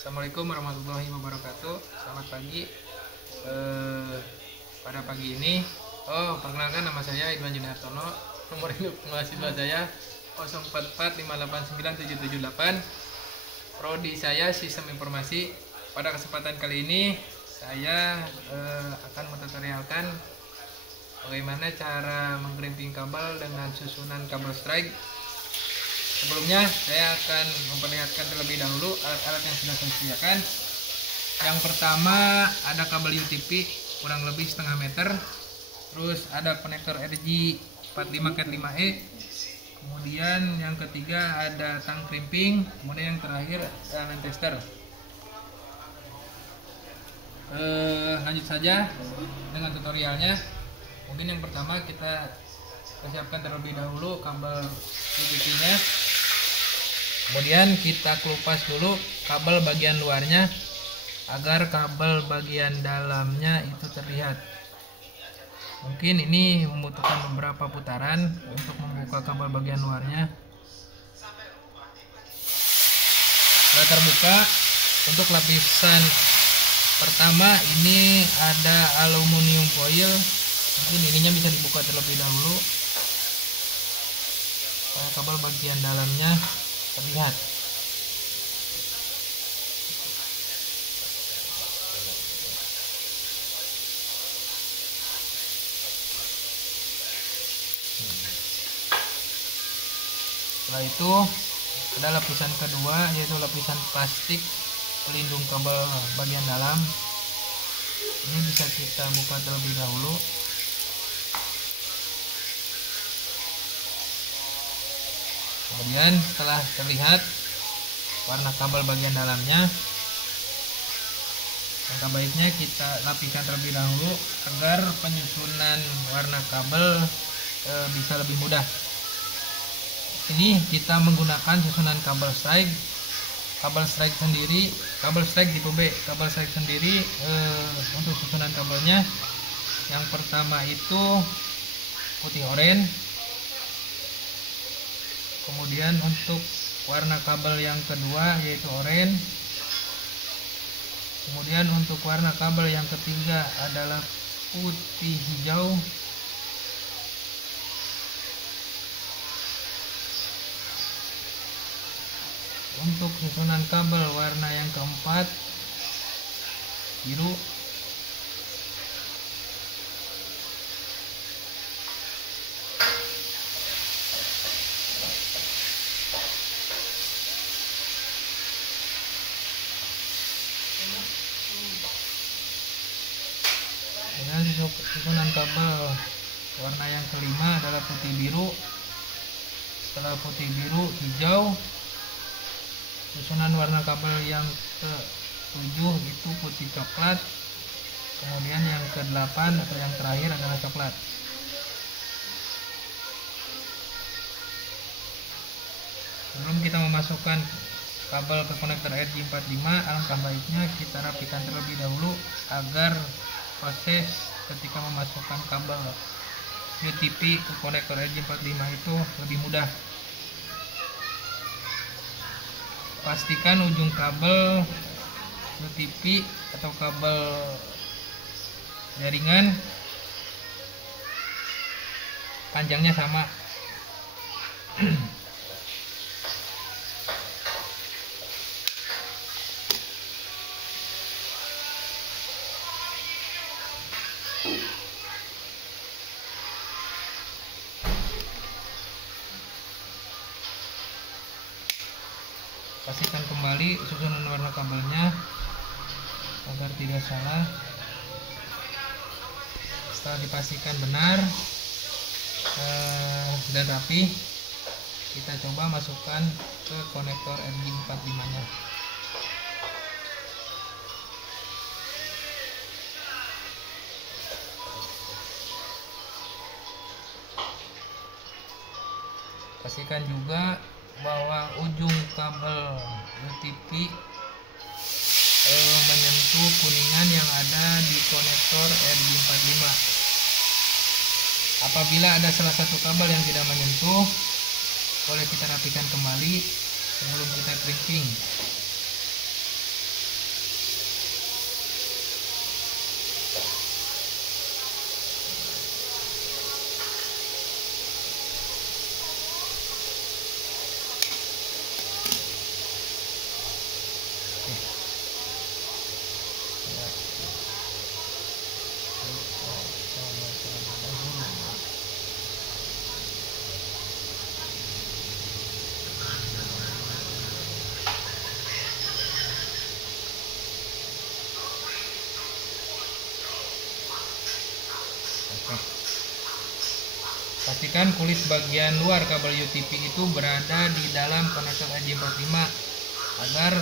Assalamualaikum warahmatullahi wabarakatuh. Selamat pagi. Pada pagi ini, perkenalkan, nama saya Idwan Juniartono. Nomor induk mahasiswa saya 0445897778. Prodi saya Sistem Informasi. Pada kesempatan kali ini saya akan menutorialkan bagaimana cara mengkrimping kabel dengan susunan kabel strike. Sebelumnya saya akan memperlihatkan terlebih dahulu alat-alat yang sudah saya sediakan. Yang pertama ada kabel UTP kurang lebih setengah meter. Terus ada konektor RG 45 Cat 5E. Kemudian yang ketiga ada tang crimping. Kemudian yang terakhir ada line tester. Lanjut saja dengan tutorialnya. Mungkin yang pertama kita siapkan terlebih dahulu kabel UTP-nya. Kemudian kita kelupas dulu kabel bagian luarnya agar kabel bagian dalamnya itu terlihat. Mungkin ini membutuhkan beberapa putaran untuk membuka kabel bagian luarnya. Setelah terbuka, untuk lapisan pertama ini ada aluminium foil. Mungkin ininya bisa dibuka terlebih dahulu. Kabel bagian dalamnya terlihat. Setelah itu ada lapisan kedua, yaitu lapisan plastik pelindung kabel bagian dalam. Ini bisa kita buka terlebih dahulu. Kemudian setelah terlihat warna kabel bagian dalamnya, langkah baiknya kita rapikan terlebih dahulu agar penyusunan warna kabel bisa lebih mudah. Ini kita menggunakan susunan kabel strike. Kabel strike sendiri, kabel strike tipe B, kabel strike sendiri untuk susunan kabelnya. Yang pertama itu putih oranye. Kemudian untuk warna kabel yang kedua yaitu oranye. Kemudian untuk warna kabel yang ketiga adalah putih hijau. Untuk susunan kabel warna yang keempat biru. Dan susunan kabel warna yang kelima adalah putih biru. Setelah putih biru, hijau. Susunan warna kabel yang ke-7 itu putih coklat. Kemudian yang ke-8 atau yang terakhir adalah coklat. Sebelum kita memasukkan kabel ke konektor RJ45, alangkah baiknya kita rapikan terlebih dahulu agar proses ketika memasukkan kabel UTP ke konektor RJ45 itu lebih mudah. Pastikan ujung kabel UTP atau kabel jaringan panjangnya sama. Pastikan kembali susunan warna kabelnya agar tidak salah. Setelah dipastikan benar dan rapi, kita coba masukkan ke konektor RJ45 nya. Pastikan juga bahwa ujung kabel UTP menyentuh kuningan yang ada di konektor RJ45. Apabila ada salah satu kabel yang tidak menyentuh, boleh kita rapikan kembali sebelum kita crimping. Pastikan kulit bagian luar kabel UTP itu berada di dalam konektor RJ45 agar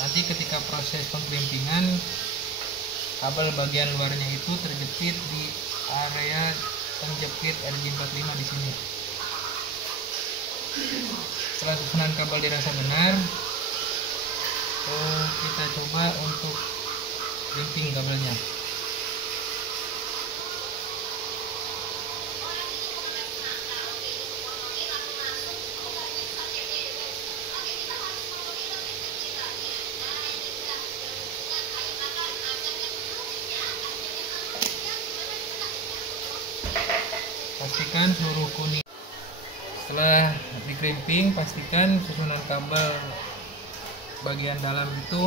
nanti ketika proses pengkerimpingan kabel bagian luarnya itu terjepit di area penjepit RJ45 di sini. Setelah susunan kabel dirasa benar, kita coba untuk crimping kabelnya. Pastikan seluruh kuning. Setelah dikrimping, pastikan susunan kabel bagian dalam itu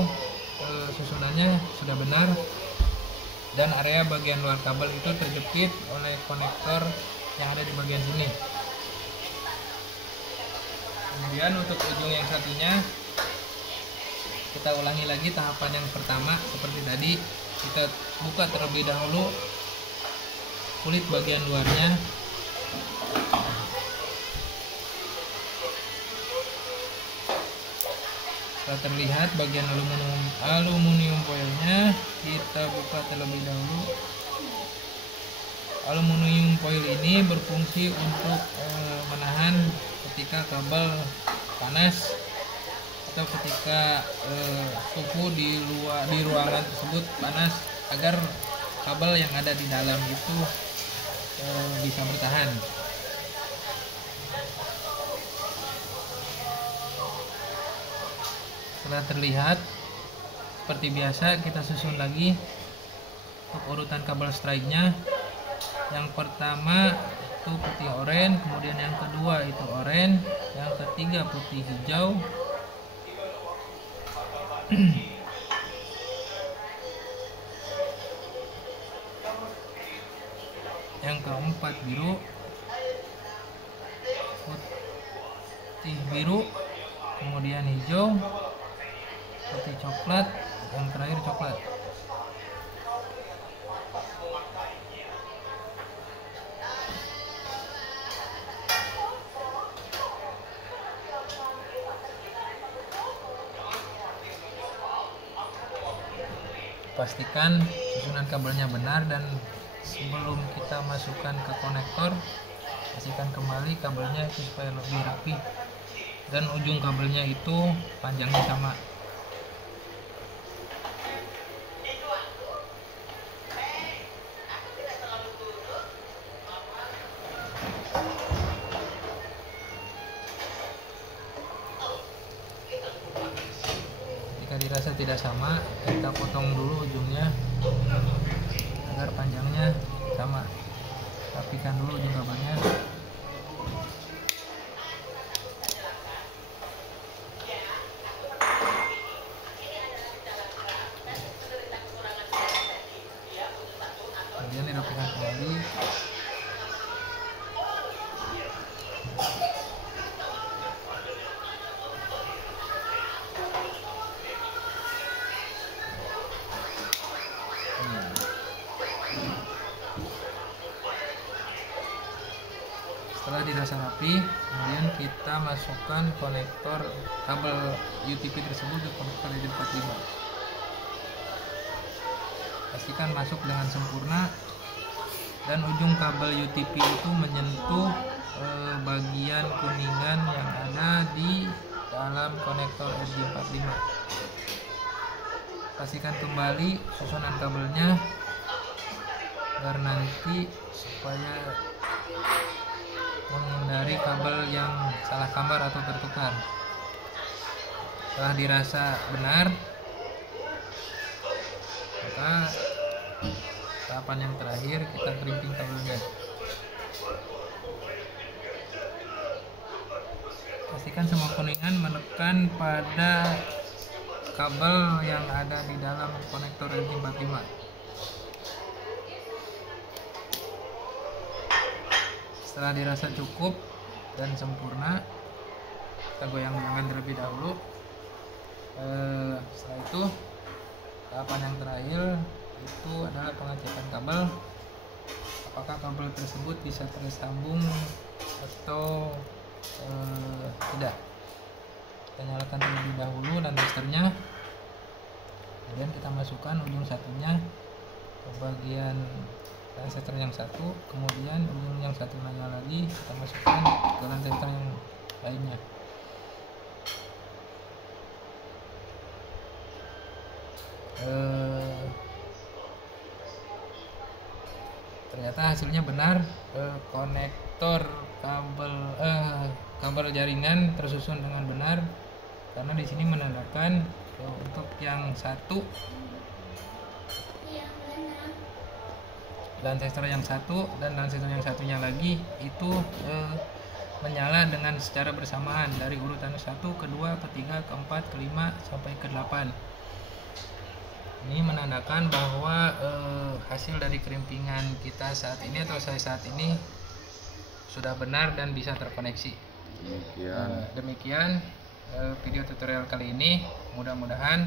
susunannya sudah benar dan area bagian luar kabel itu terjepit oleh konektor yang ada di bagian sini. Kemudian untuk ujung yang satunya kita ulangi lagi tahapan yang pertama seperti tadi. Kita buka terlebih dahulu kulit bagian luarnya. Setelah terlihat bagian aluminium foilnya, kita buka terlebih dahulu. Aluminium foil ini berfungsi untuk menahan ketika kabel panas atau ketika suhu di ruangan tersebut panas, agar kabel yang ada di dalam itu bisa bertahan. Setelah terlihat seperti biasa, kita susun lagi untuk urutan kabel strike-nya. Yang pertama itu putih oranye, kemudian yang kedua itu oranye, yang ketiga putih hijau, yang keempat biru, putih biru, kemudian hijau, putih coklat, yang terakhir coklat. Pastikan susunan kabelnya benar, dan sebelum kita masukkan ke konektor, pastikan kembali kabelnya itu supaya lebih rapi dan ujung kabelnya itu panjangnya sama. Jika dirasa tidak sama, kita potong dulu ujungnya agar panjangnya sama. Rapikan dulu ujung kabelnya. Kemudian dirapikan kembali. Setelah dirasa rapi, kemudian kita masukkan konektor kabel UTP tersebut ke konektor RJ45. Pastikan masuk dengan sempurna dan ujung kabel UTP itu menyentuh bagian kuningan yang ada di dalam konektor RJ45. Pastikan kembali susunan kabelnya agar nanti supaya menghindari kabel yang salah kambar atau tertukar. Setelah dirasa benar, maka tahapan yang terakhir kita crimping kabelnya. Pastikan semua kuningan menekan pada kabel yang ada di dalam konektor RJ45. Setelah dirasa cukup dan sempurna, kita goyang-goyangkan terlebih dahulu. Setelah itu, tahapan yang terakhir itu adalah pengecekan kabel apakah kabel tersebut bisa tersambung atau tidak. Kita nyalakan terlebih dahulu transistornya, kemudian kita masukkan ujung satunya ke bagian transistor yang satu, kemudian ujung yang satu lagi kita masukkan ke transistor yang lainnya. Ternyata hasilnya benar, konektor kabel jaringan tersusun dengan benar, karena di sini menandakan untuk yang satu transistor yang satu dan transistor yang satunya lagi itu menyala dengan secara bersamaan dari urutan 1, kedua, ketiga, keempat, kelima sampai ke-8. Ini menandakan bahwa hasil dari kerimpingan kita saat ini atau saya saat ini sudah benar dan bisa terkoneksi. Demikian video tutorial kali ini, mudah-mudahan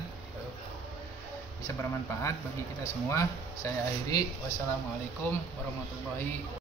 bisa bermanfaat bagi kita semua. Saya akhiri, wassalamualaikum warahmatullahi wabarakatuh.